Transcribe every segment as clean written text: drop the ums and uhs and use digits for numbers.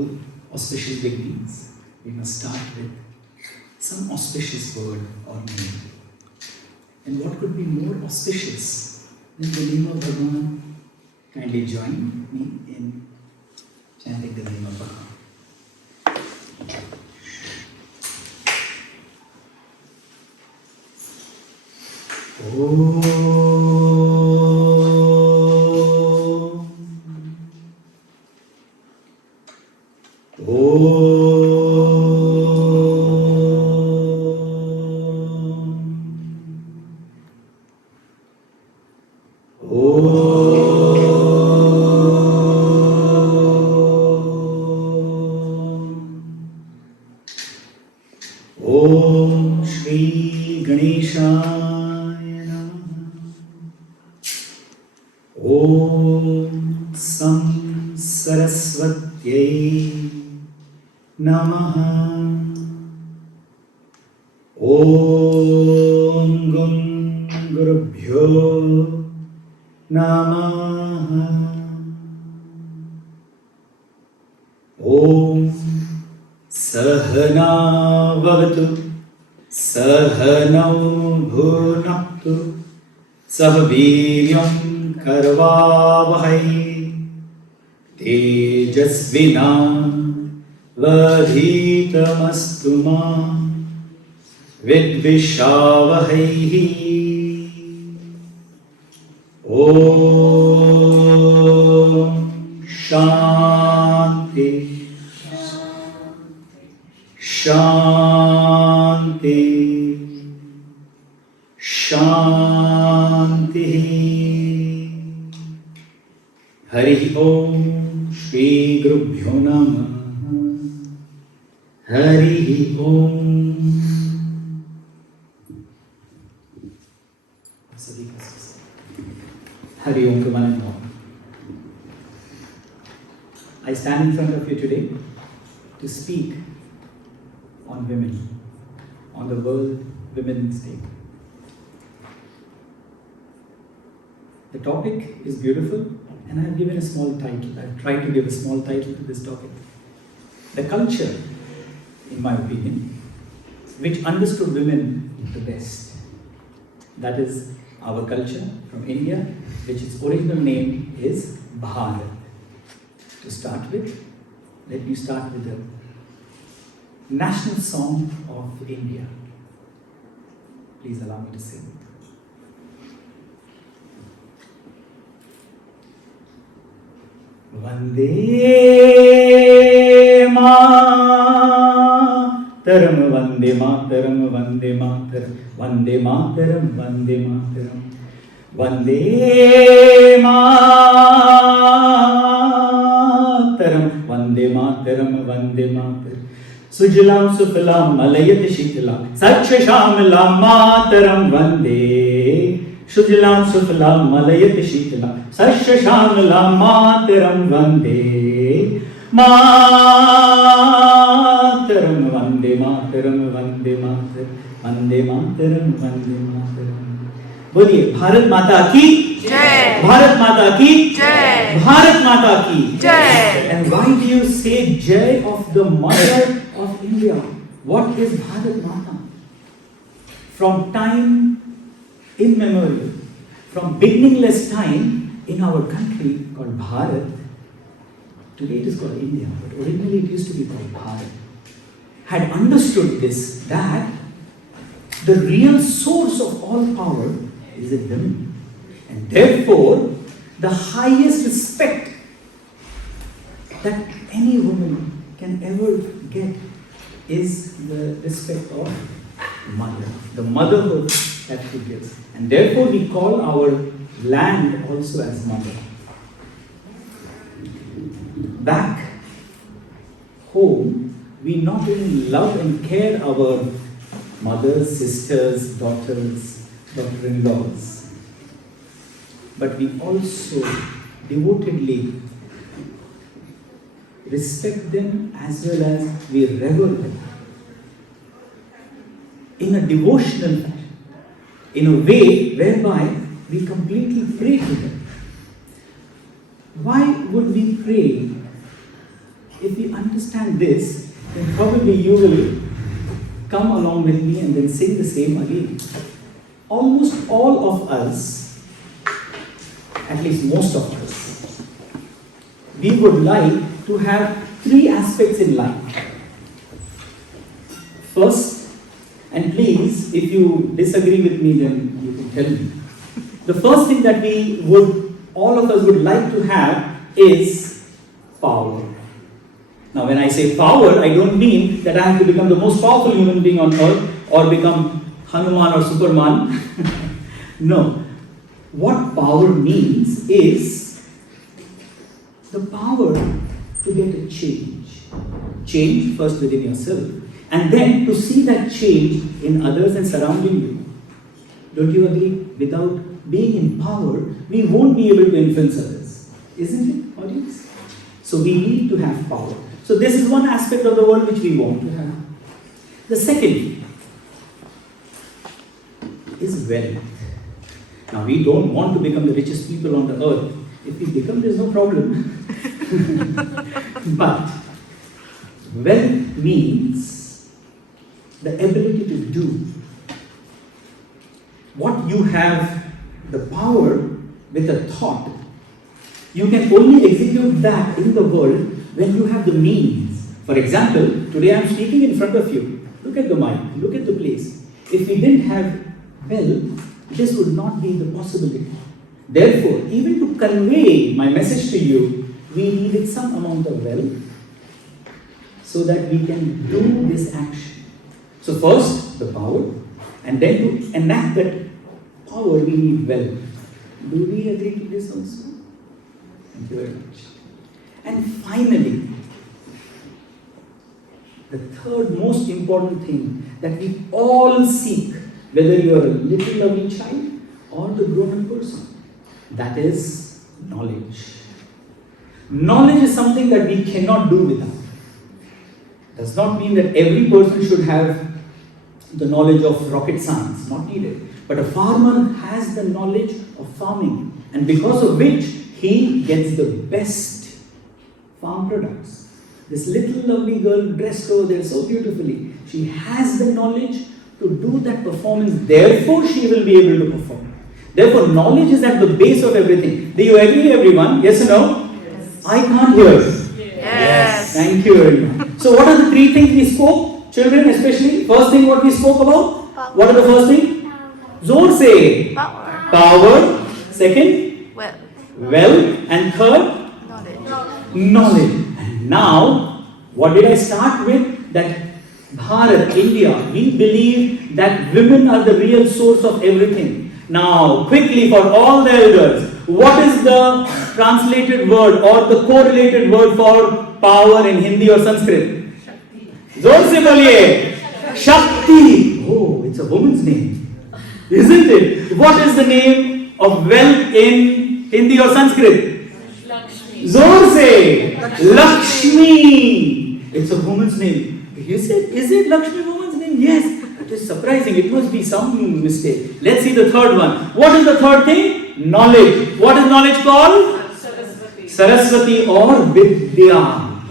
all auspicious beginnings, we must start with some auspicious word or name. And what could be more auspicious than the name of Bhagavan? Kindly join me in chanting the name of Bhagavan. Om Shri Ganeshaya Namaha. Om Sam Saraswatyai Namaha. Om Gum Gurubhyo Namaha. Om Sahana Vavatu Sahanau Bhunaktu Sahaviryam Karvavahai Tejasvina Vadhitamastu ma Vidvishavahai. Om Shanti Shanti Shanti. Hari Om Shri Gurubhyo Namaha. Hari Om. Hari Om to one and all. I stand in front of you today to speak on women, on the World Women's Day. The topic is beautiful, and I have given a small title. I have tried to give a small title to this topic. The culture, in my opinion, which understood women the best. That is our culture from India, which its original name is Bharat. To start with, let me start with the national song of India. Please allow me to sing. Vande Mataram, Vande Mataram, Vande Mataram, Vande Mataram, Vande Mataram, Vande Mataram, Vande Mataram, Vande Mataram. Sujalam Sufalam Malayat Shitalam Satchashamalam Mataram Vande. Sujalam Sufalam Malayat Shitalam Satchashamalam Mataram Vande. Mataram Vande Mataram Vande Mataram Vande Mataram Vande Mataram. बोलिए भारत माता की जय, भारत माता की जय, भारत माता की जय. And why do you say Jai of the mother of India? What is Bharat Mata? From time immemorial, from beginningless time in our country called Bharat, today it is called India, but originally it used to be called Bharat, had understood this, that the real source of all power is in women. And therefore, the highest respect that any woman can ever get is the respect of mother, the motherhood that she gives. And therefore, we call our land also as mother. Back home, we not only love and care our mothers, sisters, daughters, daughter-in-laws, but we also devotedly respect them as well as we revere them in a devotional fashion, in a way whereby we completely pray to them. Why would we pray If we understand this, then probably you will come along with me and then sing the same again. Almost all of us, at least most of us, we would like to have three aspects in life. First, and please, if you disagree with me, then you can tell me. The first thing that all of us would like to have is power. Now, when I say power, I don't mean that I have to become the most powerful human being on earth or become Hanuman or Superman. No. What power means is the power to get a change. Change first within yourself, and then to see that change in others and surrounding you. Don't you agree? Without being in power, we won't be able to influence others. Isn't it, audience? So we need to have power. So this is one aspect of the world which we want to have. The second is wealth. Now, we don't want to become the richest people on the earth. If we become, there's no problem. But wealth means the ability to do what you have the power with a thought. You can only execute that in the world when you have the means. For example, today I am speaking in front of you. Look at the mic, look at the place. If we didn't have wealth, this would not be the possibility. Therefore, even to convey my message to you, we needed some amount of wealth so that we can do this action. So first, the power, and then to enact that power, we need wealth. Do we agree to this also? Thank you very much. And finally, the third most important thing that we all seek, whether you are a little lovely child or the grown-up person, that is knowledge. Knowledge is something that we cannot do without. Does not mean that every person should have the knowledge of rocket science, not needed. But a farmer has the knowledge of farming, and because of which he gets the best farm products. This little lovely girl dressed over there so beautifully, she has the knowledge to do that performance, therefore she will be able to perform. Therefore, knowledge is at the base of everything. Do you agree, everyone? Yes or no? Yes. I can't hear. Yes. Thank you very much. So what are the three things we spoke? Children especially. First thing what we spoke about? Power. What are the first thing? Zor say. Power. Second? Wealth. And third? Knowledge. And now, what did I start with? That Bharat, India, we believe that women are the real source of everything. Now, quickly for all the elders, what is the translated word or the correlated word for power in Hindi or Sanskrit? Zor se boliye. Shakti. Oh, it's a woman's name. Isn't it? What is the name of wealth in Hindi or Sanskrit? Zor se. Lakshmi. It's a woman's name. Is it Lakshmi woman's name? Yes. It is surprising. It must be some mistake. Let's see the third one. What is the third thing? Knowledge. What is knowledge called? Saraswati or Vidya.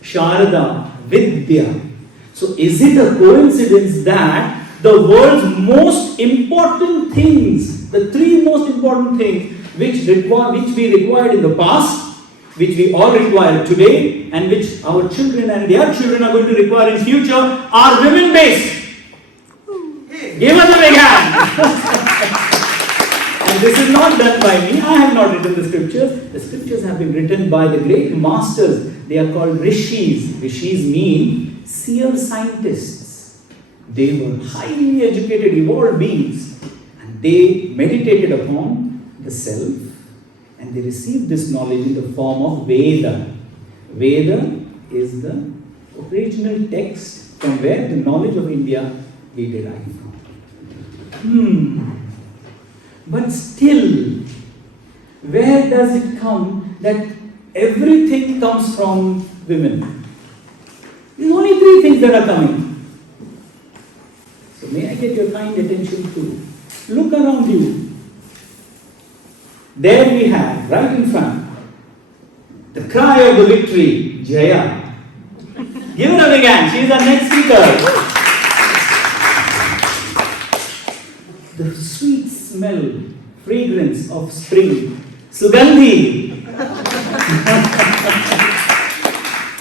Sharada. Vidya. So is it a coincidence that the world's most important things, the three most important things which we required in the past, which we all require today, and which our children and their children are going to require in future, are women-based? Give us a big hand. And this is not done by me. I have not written the scriptures. The scriptures have been written by the great masters. They are called rishis. Rishis mean seer scientists. They were highly educated, evolved beings. And they meditated upon the self. And they received this knowledge in the form of Veda. Veda is the original text from where the knowledge of India we derive from. But still, where does it come that everything comes from women? There's only three things that are coming. So may I get your kind attention too? Look around you. There we have, right in front, the cry of the victory, Jaya. Give her a big hand. She is our next speaker. The sweet smell, fragrance of spring, Sugandhi,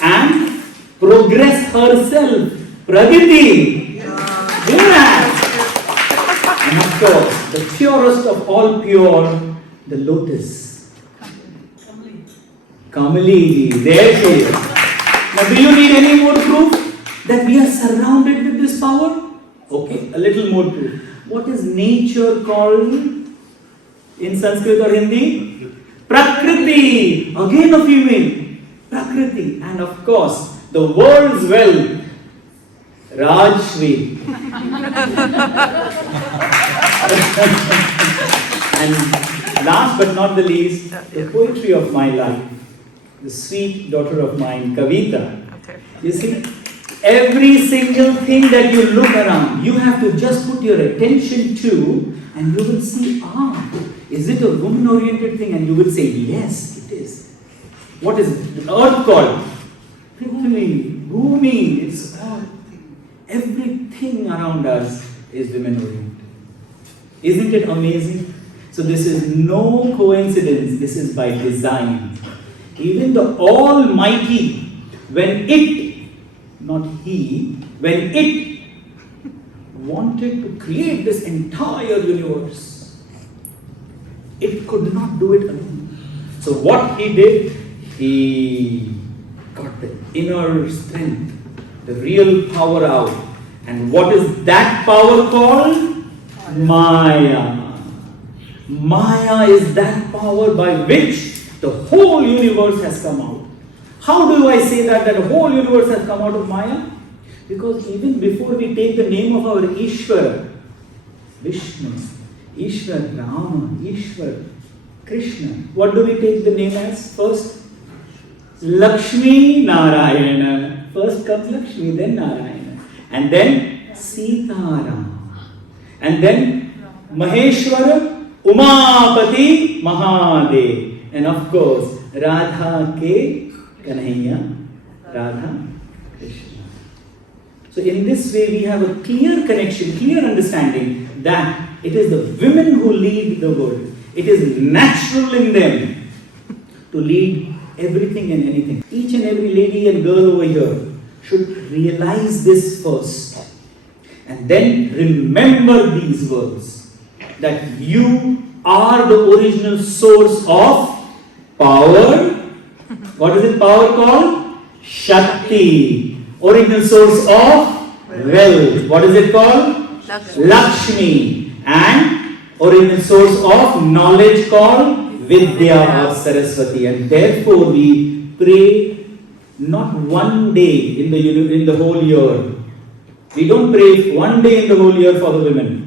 and progress herself, Pragiti. Give her a hand. And of course, the purest of all pure, the lotus. Kamali, there she is. Now, do you need any more proof that we are surrounded with this power? Okay, a little more proof. What is nature called in Sanskrit or Hindi? Prakriti. Again a female. Prakriti. And of course, the world's wealth, Rajshree. And last but not the least, the poetry of my life, the sweet daughter of mine, Kavita. You see, every single thing that you look around, you have to just put your attention to, and you will see, is it a woman-oriented thing? And you will say, yes, it is. What is the earth called? Bhumi. It's all. Everything around us is women-oriented. Isn't it amazing? So this is no coincidence. This is by design. Even the Almighty, when it, not He, when it wanted to create this entire universe, it could not do it alone. So what He did, He got the inner strength, the real power out. And what is that power called? Maya. Maya is that power by which the whole universe has come out. How do I say that the whole universe has come out of Maya? Because even before we take the name of our Ishvara, Vishnu, Ishvara, Rama, Ishvara, Krishna, what do we take the name as first? Lakshmi Narayana. First comes Lakshmi, then Narayana. And then Sitaram. And then Maheshwara, Umapati, Mahadev. And of course, Radha Ke Kanhaiya, Radha Krishna. So in this way we have a clear connection, clear understanding that it is the women who lead the world. It is natural in them to lead everything and anything. Each and every lady and girl over here should realize this first. And then remember these words. That you are the original source of power. What is it power called? Shakti. Original source of wealth. What is it called? Lakshmi. And original source of knowledge called Vidya or Saraswati. And therefore we pray not one day in the whole year. We don't pray one day in the whole year for the women.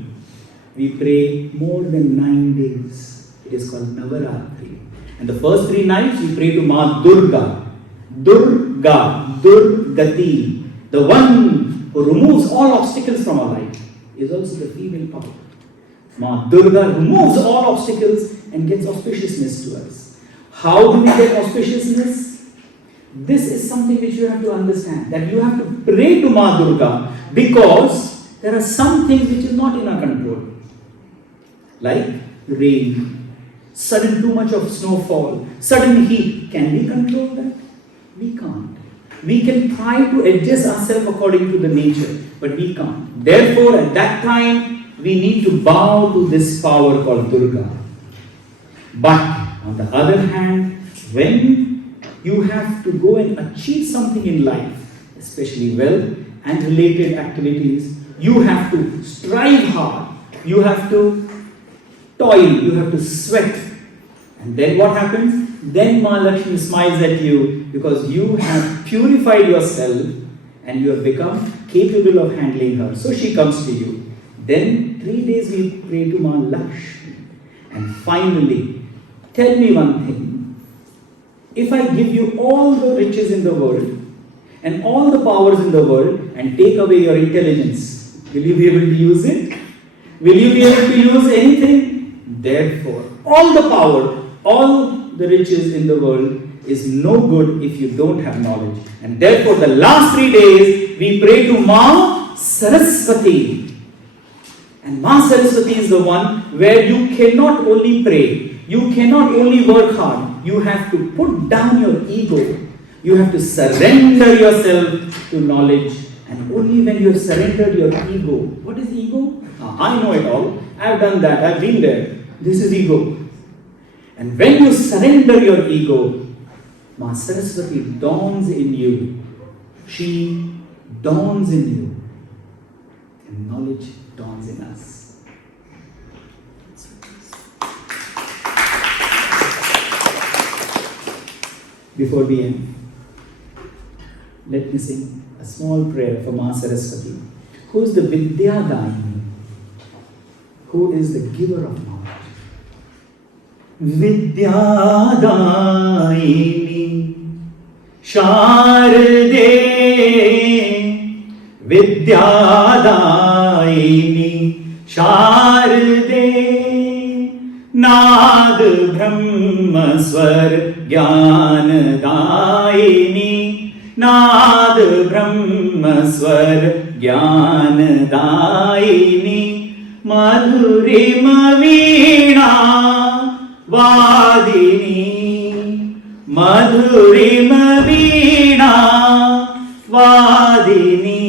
We pray more than 9 days. It is called Navaratri. And the first 3 nights we pray to Ma Durga. Durga, Durgati. The one who removes all obstacles from our life is also the female power. Ma Durga removes all obstacles and gets auspiciousness to us. How do we get auspiciousness? This is something which you have to understand. That you have to pray to Ma Durga because there are some things which is not in our control. Like rain, sudden too much of snowfall, sudden heat. Can we control that? We can't. We can try to adjust ourselves according to the nature, but we can't. Therefore, at that time, we need to bow to this power called Durga. But on the other hand, when you have to go and achieve something in life, especially wealth and related activities, you have to strive hard. You have to toil, you have to sweat. And then what happens? Then Ma Lakshmi smiles at you because you have purified yourself and you have become capable of handling her. So she comes to you. Then 3 days we pray to Ma Lakshmi. And finally, tell me one thing. If I give you all the riches in the world and all the powers in the world and take away your intelligence, will you be able to use it? Will you be able to use anything? Therefore, all the power, all the riches in the world is no good if you don't have knowledge. And therefore, the last 3 days we pray to Ma Saraswati. And Ma Saraswati is the one where you cannot only pray, you cannot only work hard, you have to put down your ego. You have to surrender yourself to knowledge. And only when you have surrendered your ego. What is ego? I know it all. I have done that. I have been there. This is ego. And when you surrender your ego, Ma Saraswati dawns in you. She dawns in you. And knowledge dawns in us. Before we end, let me sing a small prayer for Ma Saraswati, who is the Vidyadayini, who is the giver of knowledge. Vidyadayini Sharde, Vidyadayini Sharde, Nad Brahma Swar Jnanadayini, Nad Brahma Swar Jnanadayini, Madhurima Veena Vadini, Madhurima Veena Vadini,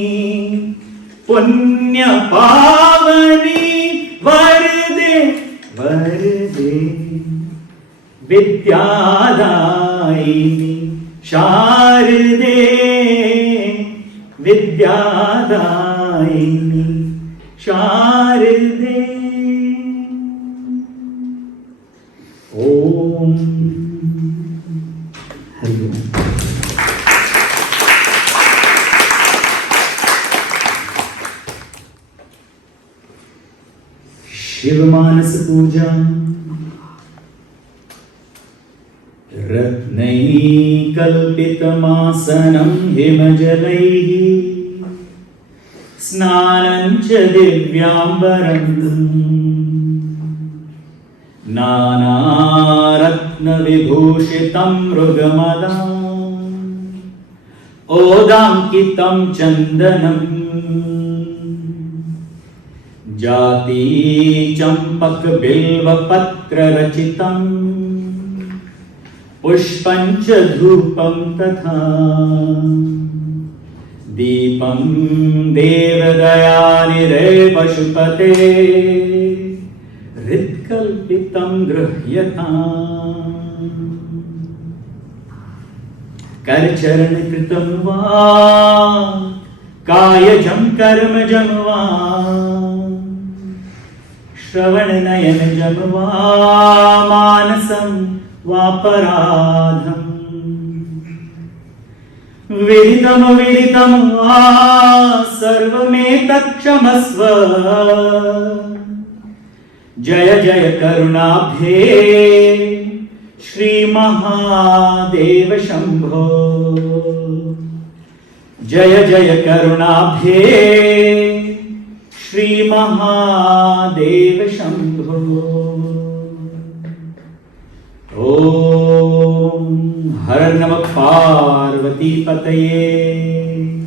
Punya Pavani Varde Varde, Vidyadayini Sharde, Vidyadayini Sharde. Om Hari Om. Shiva Manas Puja Ratnai Kalpitamasanam Himajalaihi Snanancha Divyambaram Nanaratna Vibhushitam Mrugamadam Odamkitam Chandanam Jati Champak Bilva Patra Rachitam Pushpancha Dhupam Tatha Deepam Devadayanire Pashupate Ritkalpitam Grahyatam Karcharan Kritam Va Kayajam Karmajam Va Shravananayan Jamva Manasam Vaparadham Viditam Viditam Sarvametakshmasva Jaya Jaya Karunabhe Shri Mahadeva Shambho Jaya Jaya Karunabhe Shri Mahadeva Shambho. Om Har Namah Parvati Pataye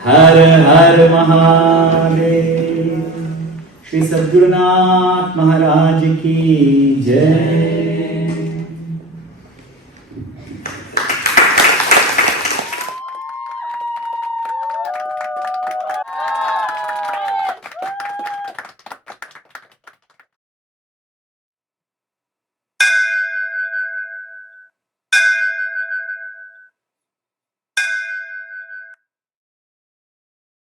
Har Har Mahadev. Shri Sadgurunath Maharaj Ki Jai.